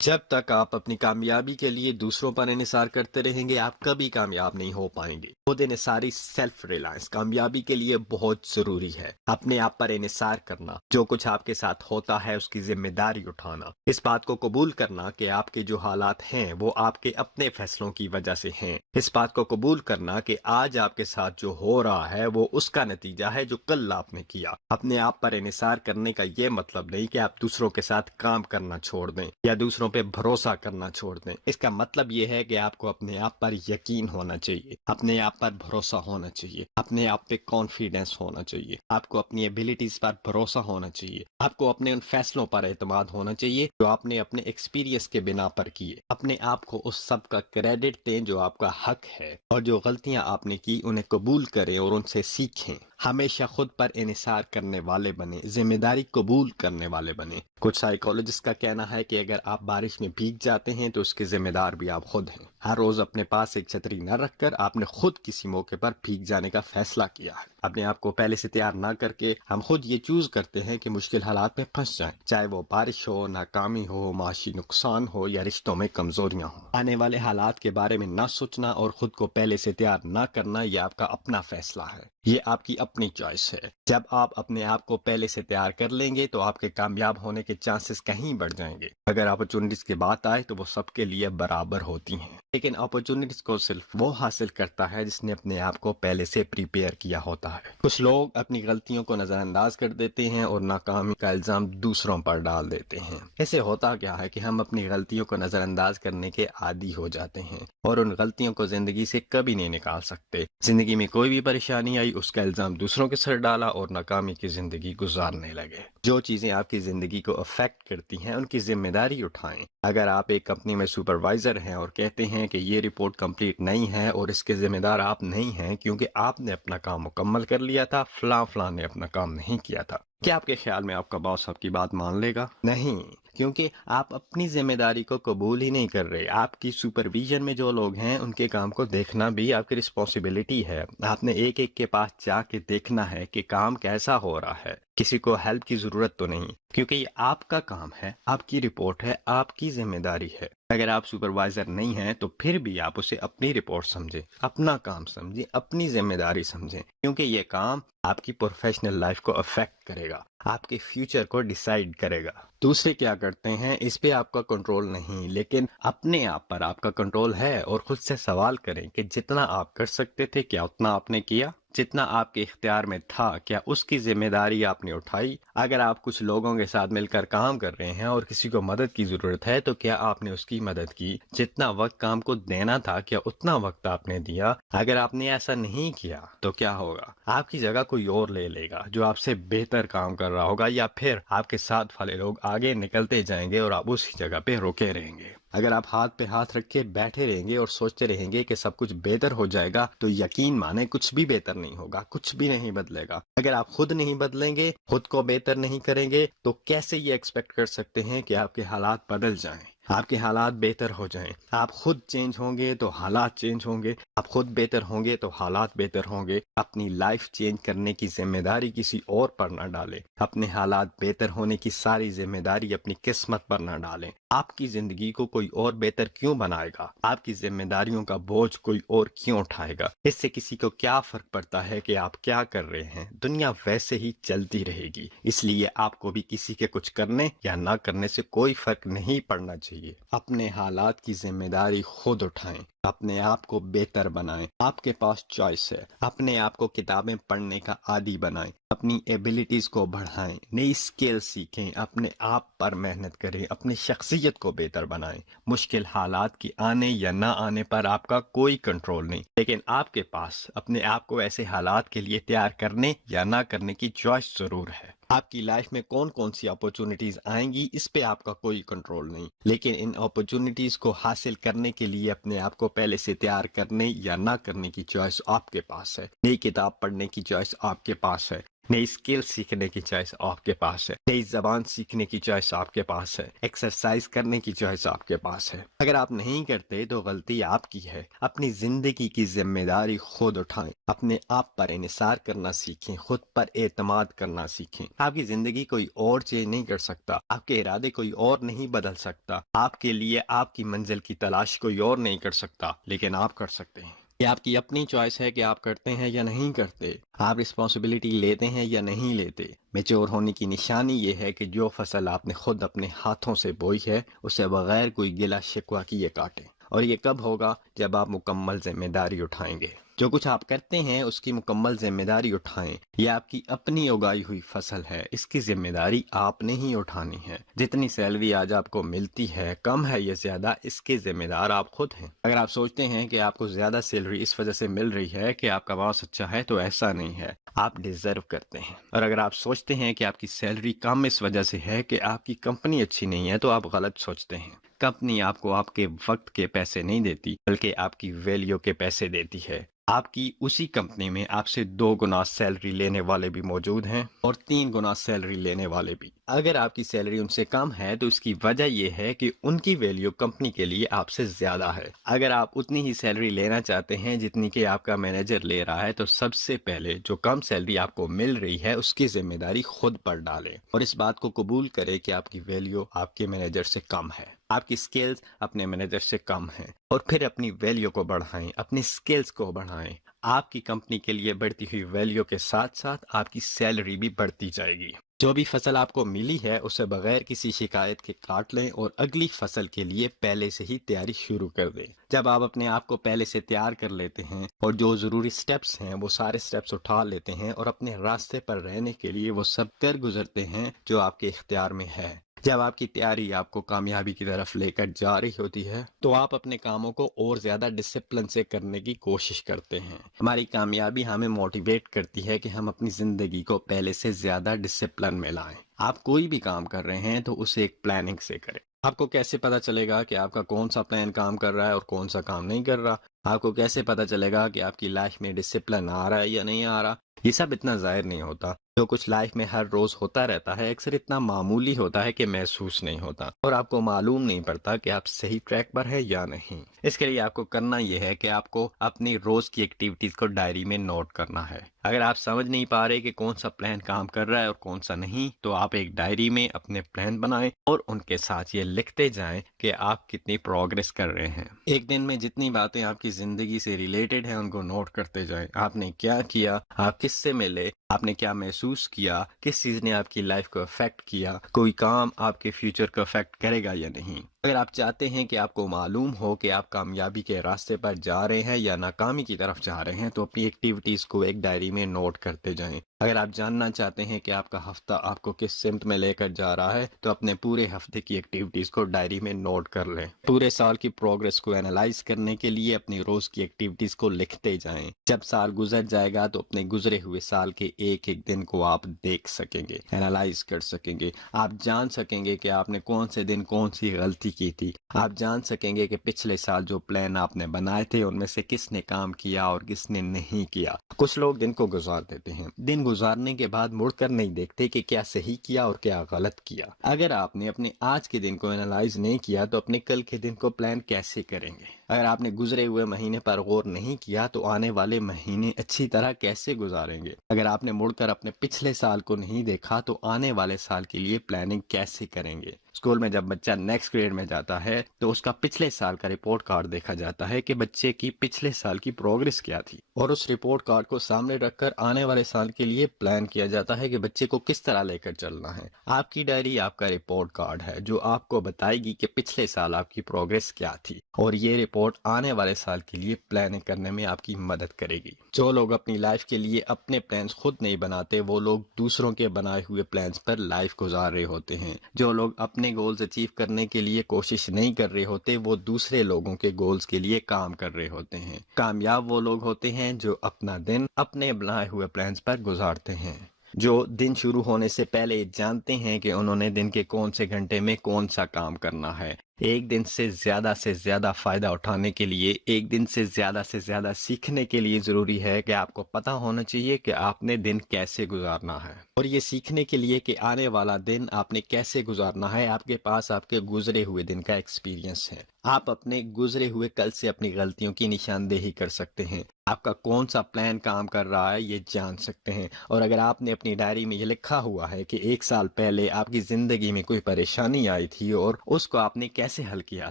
جب تک آپ اپنی کامیابی کے لیے دوسروں پر انحصار کرتے رہیں گے آپ کبھی کامیاب نہیں ہو پائیں گے۔ خود انحصاری سیلف ریلائنس کامیابی کے لیے بہت ضروری ہے۔ اپنے آپ پر انحصار کرنا، جو کچھ آپ کے ساتھ ہوتا ہے اس کی ذمہ داری اٹھانا، اس بات کو قبول کرنا کہ آپ کے جو حالات ہیں وہ آپ کے اپنے فیصلوں کی وجہ سے ہیں، اس بات کو قبول کرنا کہ آج آپ کے ساتھ جو ہو رہا ہے وہ اس کا نتیجہ ہے جو کل آپ نے کیا۔ اپنے آپ پر انحصار کرنے کا یہ مطلب نہیں کہ آپ دوسروں کے ساتھ کام کرنا چھوڑ دیں یا دوسروں پہ بھروسہ کرنا چھوڑ دیں۔ اس کا مطلب یہ ہے کہ آپ کو اپنے آپ پر یقین ہونا چاہیے، اپنے آپ پر بھروسہ ہونا چاہیے، اپنے آپ پہ کانفیڈنس ہونا چاہیے، آپ کو اپنی ایبیلٹیز پر بھروسہ ہونا چاہیے، آپ کو اپنے ان فیصلوں پر اعتماد ہونا چاہیے جو آپ نے اپنے ایکسپیرینس کے بنا پر کیے۔ اپنے آپ کو اس سب کا کریڈٹ دیں جو آپ کا حق ہے، اور جو غلطیاں آپ نے کی انہیں قبول کریں اور ان سے سیکھیں۔ ہمیشہ خود پر انحصار کرنے والے بنیں، ذمہ داری قبول کرنے والے بنیں۔ کچھ سائیکالوجسٹ کا کہنا ہے کہ اگر آپ بارش میں بھیگ جاتے ہیں تو اس کے ذمہ دار بھی آپ خود ہیں۔ ہر روز اپنے پاس ایک چھتری نہ رکھ کر آپ نے خود کسی موقع پر بھیگ جانے کا فیصلہ کیا ہے۔ اپنے آپ کو پہلے سے تیار نہ کر کے ہم خود یہ چوز کرتے ہیں کہ مشکل حالات میں پھنس جائیں، چاہے وہ بارش ہو، ناکامی ہو، معاشی نقصان ہو یا رشتوں میں کمزوریاں ہوں۔ آنے والے حالات کے بارے میں نہ سوچنا اور خود کو پہلے سے تیار نہ کرنا یہ آپ کا اپنا فیصلہ ہے، یہ آپ کی اپنی چوائس ہے۔ جب آپ اپنے آپ کو پہلے سے تیار کر لیں گے تو آپ کے کامیاب ہونے کے چانسز کہیں بڑھ جائیں گے۔ اگر اپرچونٹیز کی بات آئے تو وہ سب کے لیے برابر ہوتی ہیں، لیکن اپرچونٹیز کو صرف وہ حاصل کرتا ہے جس نے اپنے آپ کو پہلے سے پریپیئر کیا ہوتا ہے۔ کچھ لوگ اپنی غلطیوں کو نظر انداز کر دیتے ہیں اور ناکامی کا الزام دوسروں پر ڈال دیتے ہیں۔ ایسے ہوتا کیا ہے کہ ہم اپنی غلطیوں کو نظر انداز کرنے کے عادی ہو جاتے ہیں اور ان غلطیوں کو زندگی سے کبھی نہیں نکال سکتے۔ زندگی میں کوئی بھی پریشانی آئی اس کا الزام دوسروں کے سر ڈالا اور ناکامی کی زندگی گزارنے لگے۔ جو چیزیں آپ کی زندگی کو افیکٹ کرتی ہیں ان کی ذمہ داری اٹھائیں۔ اگر آپ ایک کمپنی میں سپروائزر ہیں اور کہتے ہیں کہ یہ رپورٹ کمپلیٹ نہیں ہے اور اس کے ذمہ دار آپ نہیں ہیں کیونکہ آپ نے اپنا کام مکمل کر لیا تھا، فلاں نے اپنا کام نہیں کیا تھا، کیا آپ کے خیال میں آپ کا باس آپ کی بات مان لے گا؟ نہیں، کیونکہ آپ اپنی ذمہ داری کو قبول ہی نہیں کر رہے۔ آپ کی سپرویژن میں جو لوگ ہیں ان کے کام کو دیکھنا بھی آپ کی رسپانسبلٹی ہے۔ آپ نے ایک ایک کے پاس جا کے دیکھنا ہے کہ کام کیسا ہو رہا ہے۔ کسی کو ہیلپ کی ضرورت تو نہیں، کیونکہ یہ آپ کا کام ہے، آپ کی رپورٹ ہے، آپ کی ذمہ داری ہے۔ اگر آپ سپروائزر نہیں ہیں تو پھر بھی آپ اسے اپنی رپورٹ سمجھیں، اپنا کام سمجھیں، اپنی ذمہ داری سمجھیں، کیونکہ یہ کام آپ کی پروفیشنل لائف کو افیکٹ کرے گا، آپ کے فیوچر کو ڈیسائیڈ کرے گا۔ دوسرے کیا کرتے ہیں اس پہ آپ کا کنٹرول نہیں، لیکن اپنے آپ پر آپ کا کنٹرول ہے، اور خود سے سوال کریں کہ جتنا آپ کر سکتے تھے کیا اتنا آپ نے کیا؟ جتنا آپ کے اختیار میں تھا کیا اس کی ذمہ داری آپ نے اٹھائی؟ اگر آپ کچھ لوگوں کے ساتھ مل کر کام کر رہے ہیں اور کسی کو مدد کی ضرورت ہے تو کیا آپ نے اس کی مدد کی؟ جتنا وقت کام کو دینا تھا کیا اتنا وقت آپ نے دیا؟ اگر آپ نے ایسا نہیں کیا تو کیا ہوگا؟ آپ کی جگہ کوئی اور لے لے گا جو آپ سے بہتر کام کر رہا ہوگا، یا پھر آپ کے ساتھ والے لوگ آگے نکلتے جائیں گے اور آپ اسی جگہ پہ رکے رہیں گے۔ اگر آپ ہاتھ پہ ہاتھ رکھ کے بیٹھے رہیں گے اور سوچتے رہیں گے کہ سب کچھ بہتر ہو جائے گا تو یقین مانیں کچھ بھی بہتر نہیں ہوگا، کچھ بھی نہیں بدلے گا۔ اگر آپ خود نہیں بدلیں گے، خود کو بہتر نہیں کریں گے تو کیسے یہ ایکسپیکٹ کر سکتے ہیں کہ آپ کے حالات بدل جائیں، آپ کے حالات بہتر ہو جائیں؟ آپ خود چینج ہوں گے تو حالات چینج ہوں گے، آپ خود بہتر ہوں گے تو حالات بہتر ہوں گے۔ اپنی لائف چینج کرنے کی ذمہ داری کسی اور پر نہ ڈالیں، اپنے حالات بہتر ہونے کی ساری ذمہ داری اپنی قسمت پر نہ ڈالیں۔ آپ کی زندگی کو کوئی اور بہتر کیوں بنائے گا؟ آپ کی ذمہ داریوں کا بوجھ کوئی اور کیوں اٹھائے گا؟ اس سے کسی کو کیا فرق پڑتا ہے کہ آپ کیا کر رہے ہیں؟ دنیا ویسے ہی چلتی رہے گی، اس لیے آپ کو بھی کسی کے کچھ کرنے یا نہ کرنے سے کوئی فرق نہیں پڑنا چاہیے۔ اپنے حالات کی ذمہ داری خود اٹھائیں، اپنے آپ کو بہتر بنائیں۔ آپ کے پاس چوائس ہے، اپنے آپ کو کتابیں پڑھنے کا عادی بنائیں، اپنی ایبیلٹیز کو بڑھائیں، نئی اسکل سیکھیں، اپنے آپ پر محنت کریں، اپنی شخصیت کو بہتر بنائیں۔ مشکل حالات کی آنے یا نہ آنے پر آپ کا کوئی کنٹرول نہیں، لیکن آپ کے پاس اپنے آپ کو ایسے حالات کے لیے تیار کرنے یا نہ کرنے کی چوائس ضرور ہے۔ آپ کی لائف میں کون کون سی اپرچونٹیز آئیں گی اس پہ آپ کا کوئی کنٹرول نہیں، لیکن ان اپرچونٹیز کو حاصل کرنے کے لیے اپنے آپ کو پہلے سے تیار کرنے یا نہ کرنے کی چوائس آپ کے پاس ہے۔ نئی کتاب پڑھنے کی چوائس آپ کے پاس ہے، नई स्किल सीखने की चॉइस आपके पास है, नई जबान सीखने की चॉइस आपके पास है, एक्सरसाइज करने की चॉइस आपके पास है। अगर आप नहीं करते तो गलती आपकी है। अपनी जिंदगी की जिम्मेदारी खुद उठाएं, अपने आप पर इन्हिसार करना सीखें, खुद पर एतमाद करना सीखें। आपकी जिंदगी कोई और चेंज नहीं कर सकता, आपके इरादे कोई और नहीं बदल सकता, आपके लिए आपकी मंजिल की तलाश कोई और नहीं कर सकता, लेकिन आप कर सकते हैं। ये आपकी अपनी चॉइस है कि आप करते हैं या नहीं करते, आप रिस्पॉन्सिबिलिटी लेते हैं या नहीं लेते। मैच्योर होने की निशानी ये है कि जो फसल आपने खुद अपने हाथों से बोई है उसे बगैर कोई गिला शिकवा किए काटें। और ये कब होगा? जब आप मुकम्मल जिम्मेदारी उठाएंगे। जो कुछ आप करते हैं उसकी मुकम्मल जिम्मेदारी उठाएं। ये आपकी अपनी उगाई हुई फसल है, इसकी जिम्मेदारी आपने ही उठानी है। जितनी सैलरी आज आपको मिलती है, कम है या ज्यादा, इसके जिम्मेदार आप खुद हैं। अगर आप सोचते हैं कि आपको ज्यादा सैलरी इस वजह से मिल रही है कि आपका बॉस अच्छा है, तो ऐसा नहीं है, आप डिजर्व करते हैं। और अगर आप सोचते हैं कि आपकी सैलरी कम इस वजह से है कि आपकी कंपनी अच्छी नहीं है, तो आप गलत सोचते हैं। कंपनी आपको आपके वक्त के पैसे नहीं देती, बल्कि आपकी वैल्यू के पैसे देती है। आपकी उसी कंपनी में आपसे 2 गुना सैलरी लेने वाले भी मौजूद हैं और 3 गुना सैलरी लेने वाले भी। अगर आपकी सैलरी उनसे कम है तो इसकी वजह यह है कि उनकी वैल्यू कंपनी के लिए आपसे ज्यादा है। अगर आप उतनी ही सैलरी लेना चाहते हैं जितनी कि आपका मैनेजर ले रहा है, तो सबसे पहले जो कम सैलरी आपको मिल रही है उसकी जिम्मेदारी खुद पर डालें और इस बात को कबूल करें कि आपकी वैल्यू आपके मैनेजर से कम है, आपकी स्किल्स अपने मैनेजर से कम हैं। और फिर अपनी वैल्यू को बढ़ाएं, अपनी स्किल्स को बढ़ाएं। आपकी कंपनी के लिए बढ़ती हुई वैल्यू के साथ साथ आपकी सैलरी भी बढ़ती जाएगी। जो भी फसल आपको मिली है उसे बगैर किसी शिकायत के काट लें और अगली फसल के लिए पहले से ही तैयारी शुरू कर दें। जब आप अपने आप को पहले से तैयार कर लेते हैं और जो जरूरी स्टेप्स हैं वो सारे स्टेप्स उठा लेते हैं और अपने रास्ते पर रहने के लिए वो सब कर गुजरते हैं जो आपके इख्तियार में है, जब आपकी तैयारी आपको कामयाबी की तरफ लेकर जा रही होती है, तो आप अपने कामों को और ज्यादा डिसिप्लिन से करने की कोशिश करते हैं। हमारी कामयाबी हमें मोटिवेट करती है कि हम अपनी जिंदगी को पहले से ज्यादा डिसिप्लिन में लाएं। आप कोई भी काम कर रहे हैं तो उसे एक प्लानिंग से करें। आपको कैसे पता चलेगा कि आपका कौन सा प्लान काम कर रहा है और कौन सा काम नहीं कर रहा? आपको कैसे पता चलेगा कि आपकी लाइफ में डिसिप्लिन आ रहा है या नहीं आ रहा? ये सब इतना जाहिर नहीं होता। जो कुछ लाइफ में हर रोज होता रहता है अक्सर इतना मामूली होता है कि महसूस नहीं होता और आपको मालूम नहीं पड़ता कि आप सही ट्रैक पर है या नहीं। इसके लिए आपको करना यह है कि आपको अपनी रोज की एक्टिविटीज को डायरी में नोट करना है। अगर आप समझ नहीं पा रहे कि कौन सा प्लान काम कर रहा है और कौन सा नहीं, तो आप एक डायरी में अपने प्लान बनाएं और उनके साथ ये लिखते जाएं कि आप कितनी प्रोग्रेस कर रहे हैं। एक दिन में जितनी बातें आपकी जिंदगी से रिलेटेड हैं उनको नोट करते जाएं। आपने क्या किया, आप किससे मिले, आपने क्या महसूस किया, किस चीज ने आपकी लाइफ को अफेक्ट किया, कोई काम आपके फ्यूचर को अफेक्ट करेगा या नहीं। अगर आप चाहते हैं कि आपको मालूम हो कि आप कामयाबी के रास्ते पर जा रहे हैं या नाकामी की तरफ जा रहे हैं, तो अपनी एक्टिविटीज को एक डायरी में नोट करते जाएं। अगर आप जानना चाहते हैं कि आपका हफ्ता आपको किस सिमत में लेकर जा रहा है, तो अपने पूरे हफ्ते की एक्टिविटीज को डायरी में नोट कर लें। पूरे साल की प्रोग्रेस को एनालाइज करने के लिए अपनी रोज की एक्टिविटीज को लिखते जाएं। जब साल गुजर जाएगा तो अपने गुजरे हुए साल के एक एक दिन को आप देख सकेंगे, एनालाइज कर सकेंगे। आप जान सकेंगे कि आपने कौन से दिन कौन सी गलती की थी। आप जान सकेंगे कि पिछले साल जो प्लान आपने बनाए थे उनमें से किसने काम किया और किसने नहीं किया। कुछ लोग दिन को गुजार देते हैं, दिन गुजारने के बाद मुड़कर नहीं देखते कि क्या सही किया और क्या गलत किया। अगर आपने अपने आज के दिन को एनालाइज नहीं किया तो अपने कल के दिन को प्लान कैसे करेंगे? अगर आपने गुजरे हुए महीने पर गौर नहीं किया तो आने वाले महीने अच्छी तरह कैसे गुजारेंगे? अगर आपने मुड़कर अपने पिछले साल को नहीं देखा तो आने वाले साल के लिए प्लानिंग कैसे करेंगे? स्कूल में जब बच्चा नेक्स्ट ग्रेड में जाता है तो उसका पिछले साल का रिपोर्ट कार्ड देखा जाता है कि बच्चे की पिछले साल की प्रोग्रेस क्या थी और उस रिपोर्ट कार्ड को सामने रखकर आने वाले साल के लिए प्लान किया जाता है कि बच्चे को किस तरह लेकर चलना है। आपकी डायरी आपका रिपोर्ट कार्ड है जो आपको बताएगी कि पिछले साल आपकी प्रोग्रेस क्या थी और ये रिपोर्ट आने वाले साल के लिए प्लानिंग करने में आपकी मदद करेगी। जो लोग अपनी लाइफ के लिए अपने प्लान्स खुद नहीं बनाते वो लोग दूसरों के बनाए हुए प्लान्स पर लाइफ गुजार रहे होते हैं। जो लोग अपने गोल्स अचीव करने के लिए कोशिश नहीं कर रहे होते वो दूसरे लोगों के गोल्स के लिए काम कर रहे होते हैं। कामयाब वो लोग होते हैं जो अपना दिन अपने बनाए हुए प्लान्स पर गुजारते हैं, जो दिन शुरू होने से पहले जानते हैं कि उन्होंने दिन के कौन से घंटे में कौन सा काम करना है। एक दिन से ज़्यादा फ़ायदा उठाने के लिए, एक दिन से ज़्यादा सीखने के लिए ज़रूरी है कि आपको पता होना चाहिए कि आपने दिन कैसे गुजारना है। और ये सीखने के लिए कि आने वाला दिन आपने कैसे गुजारना है, आपके पास आपके गुजरे हुए दिन का एक्सपीरियंस है। आप अपने गुजरे हुए कल से अपनी गलतियों की निशानदेही कर सकते हैं। आपका कौन सा प्लान काम कर रहा है ये जान सकते हैं। और अगर आपने अपनी डायरी में ये लिखा हुआ है कि 1 साल पहले आपकी जिंदगी में कोई परेशानी आई थी और उसको आपने कैसे हल किया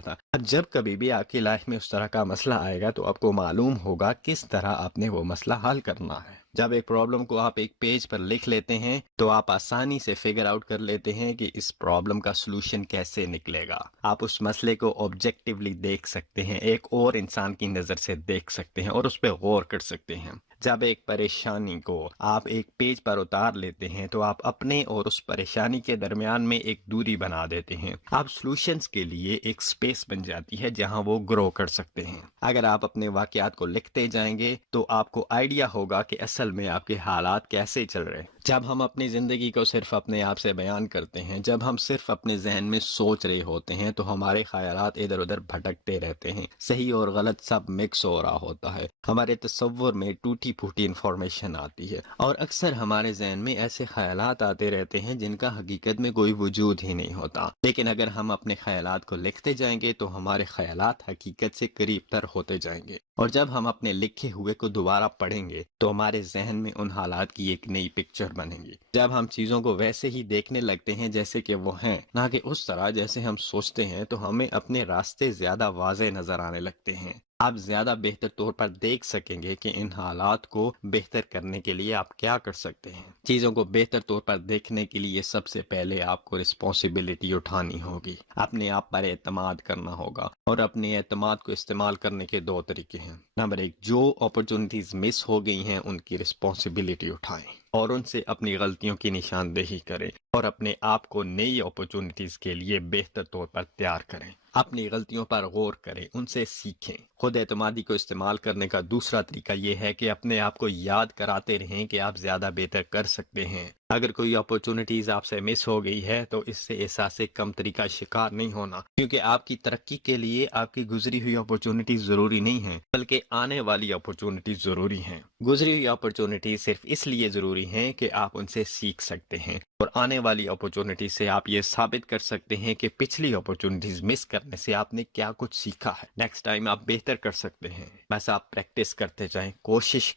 था, अब जब कभी भी आपकी लाइफ में उस तरह का मसला आएगा तो आपको मालूम होगा किस तरह आपने वो मसला हल करना है। जब एक प्रॉब्लम को आप एक पेज पर लिख लेते हैं तो आप आसानी से फिगर आउट कर लेते हैं कि इस प्रॉब्लम का सलूशन कैसे निकलेगा। आप उस मसले को ऑब्जेक्टिवली देख सकते हैं, एक और इंसान की नज़र से देख सकते हैं और उस पर गौर कर सकते हैं। जब एक परेशानी को आप एक पेज पर उतार लेते हैं तो आप अपने और उस परेशानी के दरमियान में एक दूरी बना देते हैं। आप सॉल्यूशंस के लिए एक स्पेस बन जाती है जहां वो ग्रो कर सकते हैं। अगर आप अपने वाकयात को लिखते जाएंगे तो आपको आइडिया होगा कि असल में आपके हालात कैसे चल रहे हैं। जब हम अपनी ज़िंदगी को सिर्फ अपने आप से बयान करते हैं, जब हम सिर्फ अपने जहन में सोच रहे होते हैं तो हमारे ख्यालात इधर उधर भटकते रहते हैं, सही और गलत सब मिक्स हो रहा होता है। हमारे तसव्वुर में टूटी फूटी इंफॉर्मेशन आती है और अक्सर हमारे जहन में ऐसे ख्यालात आते रहते हैं जिनका हकीकत में कोई वजूद ही नहीं होता। लेकिन अगर हम अपने ख्यालात को लिखते जाएंगे तो हमारे ख्यालात हकीकत से करीब तर होते जाएंगे और जब हम अपने लिखे हुए को दोबारा पढ़ेंगे तो हमारे जहन में उन हालात की एक नई पिक्चर बनेगी। जब हम चीज़ों को वैसे ही देखने लगते हैं जैसे कि वो हैं, ना कि उस तरह जैसे हम सोचते हैं, तो हमें अपने रास्ते ज़्यादा वाज़े नज़र आने लगते हैं। आप ज़्यादा बेहतर तौर पर देख सकेंगे कि इन हालात को बेहतर करने के लिए आप क्या कर सकते हैं। चीज़ों को बेहतर तौर पर देखने के लिए सबसे पहले आपको रिस्पॉन्सिबिलिटी उठानी होगी, अपने आप पर एतमाद करना होगा। और अपने एतमाद को इस्तेमाल करने के 2 तरीके हैं। नंबर 1, जो अपॉर्चुनिटीज़ मिस हो गई हैं उनकी रिस्पॉन्सिबिलिटी उठाएं और उनसे अपनी गलतियों की निशानदेही करें और अपने आप को नई अपॉर्चुनिटीज़ के लिए बेहतर तौर पर तैयार करें। अपनी गलतियों पर गौर करें, उनसे सीखें। खुद एतमादी को इस्तेमाल करने का दूसरा तरीका यह है कि अपने आप को याद कराते रहें कि आप ज़्यादा बेहतर कर सकते हैं। अगर कोई अपॉर्चुनिटीज़ आपसे मिस हो गई है तो इससे एहसास कमतरी का शिकार नहीं होना, क्योंकि आपकी तरक्की के लिए आपकी गुजरी हुई अपॉर्चुनिटीज़ ज़रूरी नहीं हैं, बल्कि आने वाली अपॉर्चुनिटीज़ ज़रूरी हैं। गुजरी हुई अपॉर्चुनिटीज़ सिर्फ इसलिए ज़रूरी हैं कि आप उनसे सीख सकते हैं और आने वाली अपॉर्चुनिटी से आप ये साबित कर सकते हैं कि पिछली अपॉर्चुनिटीज मिस करने से आपने क्या कुछ सीखा है। नेक्स्ट टाइम आप बेहतर कर सकते हैं। बस आप प्रैक्टिस करते जाएं, कोशिश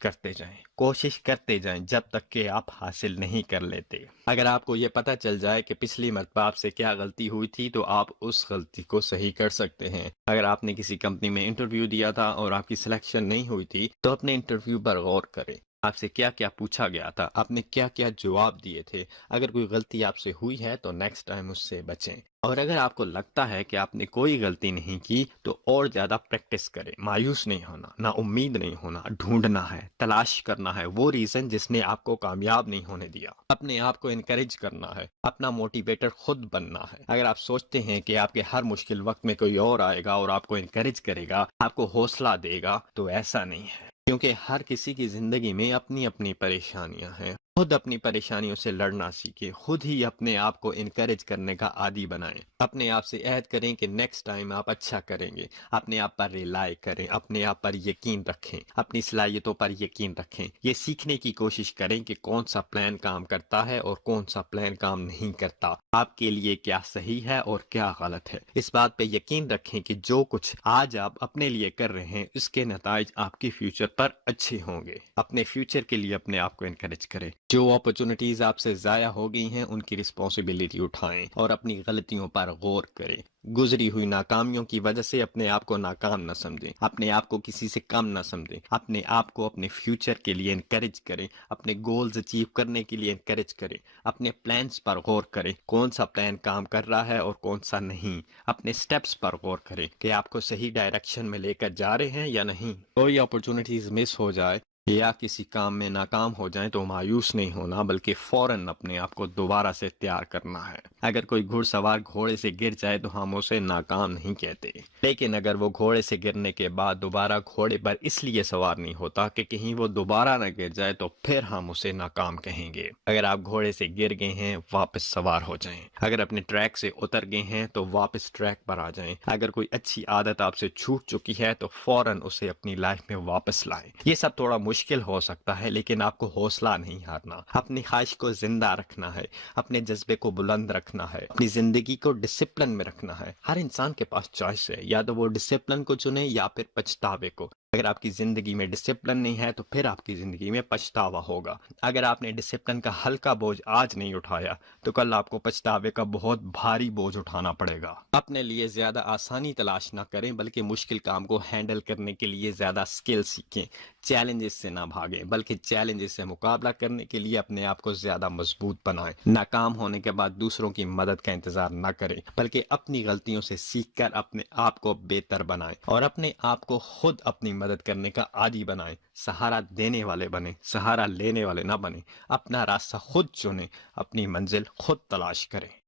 करते जाएं जब तक कि आप हासिल नहीं कर लेते। अगर आपको ये पता चल जाए कि पिछली मर्तबा आपसे क्या गलती हुई थी तो आप उस गलती को सही कर सकते हैं। अगर आपने किसी कंपनी में इंटरव्यू दिया था और आपकी सिलेक्शन नहीं हुई थी तो अपने इंटरव्यू पर गौर करें। आपसे क्या क्या पूछा गया था, आपने क्या क्या जवाब दिए थे। अगर कोई गलती आपसे हुई है तो नेक्स्ट टाइम उससे बचें। और अगर आपको लगता है कि आपने कोई गलती नहीं की तो और ज़्यादा प्रैक्टिस करें। मायूस नहीं होना, ना उम्मीद नहीं होना, ढूंढना है, तलाश करना है वो रीज़न जिसने आपको कामयाब नहीं होने दिया। अपने आप को इनकरेज करना है, अपना मोटिवेटर खुद बनना है। अगर आप सोचते हैं कि आपके हर मुश्किल वक्त में कोई और आएगा और आपको इनकरेज करेगा, आपको हौसला देगा, तो ऐसा नहीं है। क्योंकि हर किसी की जिंदगी में अपनी अपनी परेशानियां हैं। खुद अपनी परेशानियों से लड़ना सीखें, खुद ही अपने आप को इनकरेज करने का आदी बनाएं। अपने आप से अहद करें कि नेक्स्ट टाइम आप अच्छा करेंगे। अपने आप पर रिलाय करें, अपने आप पर यकीन रखें, अपनी सलाहियतों पर यकीन रखें। ये सीखने की कोशिश करें कि कौन सा प्लान काम करता है और कौन सा प्लान काम नहीं करता, आपके लिए क्या सही है और क्या गलत है। इस बात पे यकीन रखें कि जो कुछ आज आप अपने लिए कर रहे हैं इसके नताइज आपके फ्यूचर पर अच्छे होंगे। अपने फ्यूचर के लिए अपने आप को इनकरेज करें। जो अपॉर्चुनिटीज आपसे ज़ाया हो गई हैं उनकी रिस्पॉन्सिबिलिटी उठाएं और अपनी गलतियों पर गौर करें। गुजरी हुई नाकामियों की वजह से अपने आप को नाकाम न समझें, अपने आप को किसी से कम न समझें। अपने आप को अपने फ्यूचर के लिए इनकरेज करें, अपने गोल्स अचीव करने के लिए इनकरेज करें। अपने प्लान्स पर गौर करें, कौन सा प्लान काम कर रहा है और कौन सा नहीं। अपने स्टेप्स पर गौर करें कि आपको सही डायरेक्शन में लेकर जा रहे हैं या नहीं। कोई अपॉर्चुनिटीज मिस हो जाए या किसी काम में नाकाम हो जाए तो मायूस नहीं होना, बल्कि फौरन अपने आप को दोबारा से तैयार करना है। अगर कोई घुड़सवार घोड़े से गिर जाए तो हम उसे नाकाम नहीं कहते, لیکن اگر وہ گھوڑے سے گرنے کے بعد دوبارہ گھوڑے پر اس لیے سوار نہیں ہوتا کہ کہیں وہ دوبارہ نہ گر جائے تو پھر ہم اسے ناکام کہیں گے۔ اگر آپ گھوڑے سے گر گئے ہیں واپس سوار ہو جائیں۔ اگر اپنے ٹریک سے اتر گئے ہیں تو واپس ٹریک پر آ جائیں۔ اگر کوئی اچھی عادت آپ سے چھوٹ چکی ہے تو فوراً اسے اپنی لائف میں واپس لائیں۔ یہ سب تھوڑا مشکل ہو سکتا ہے لیکن آپ کو حوصلہ نہیں ہارنا، اپنی خواہش کو زندہ رکھنا ہے، اپنے جذبے کو بلند رکھنا ہے، اپنی زندگی کو ڈسپلن میں رکھنا ہے۔ ہر انسان کے پاس چوائس ہے، یا تو وہ ڈسپلن کو چنے یا پھر پچھتاوے کو۔ اگر آپ کی زندگی میں ڈسپلن نہیں ہے تو پھر آپ کی زندگی میں پچھتاوا ہوگا۔ اگر آپ نے ڈسپلن کا ہلکا بوجھ آج نہیں اٹھایا تو کل آپ کو پچھتاوے کا بہت بھاری بوجھ اٹھانا پڑے گا۔ اپنے لیے زیادہ آسانی تلاش نہ کریں بلکہ مشکل کام کو ہینڈل کرنے کے لیے زیادہ سکل سیکھیں۔ چیلنجز سے نہ بھاگیں بلکہ چیلنجز سے مقابلہ کرنے کے لیے اپنے آپ کو زیادہ مضبوط بنائیں۔ ناکام ہونے کے بعد دوسروں کی مدد کا انتظار نہ کریں بلکہ اپنی غلطیوں سے سیکھ کر اپنے آپ کو بہتر بنائیں اور اپنے آپ کو خود اپنی مدد کرنے کا عادی بنائیں۔ سہارا دینے والے بنیں، سہارا لینے والے نہ بنیں۔ اپنا راستہ خود چنیں، اپنی منزل خود تلاش کریں۔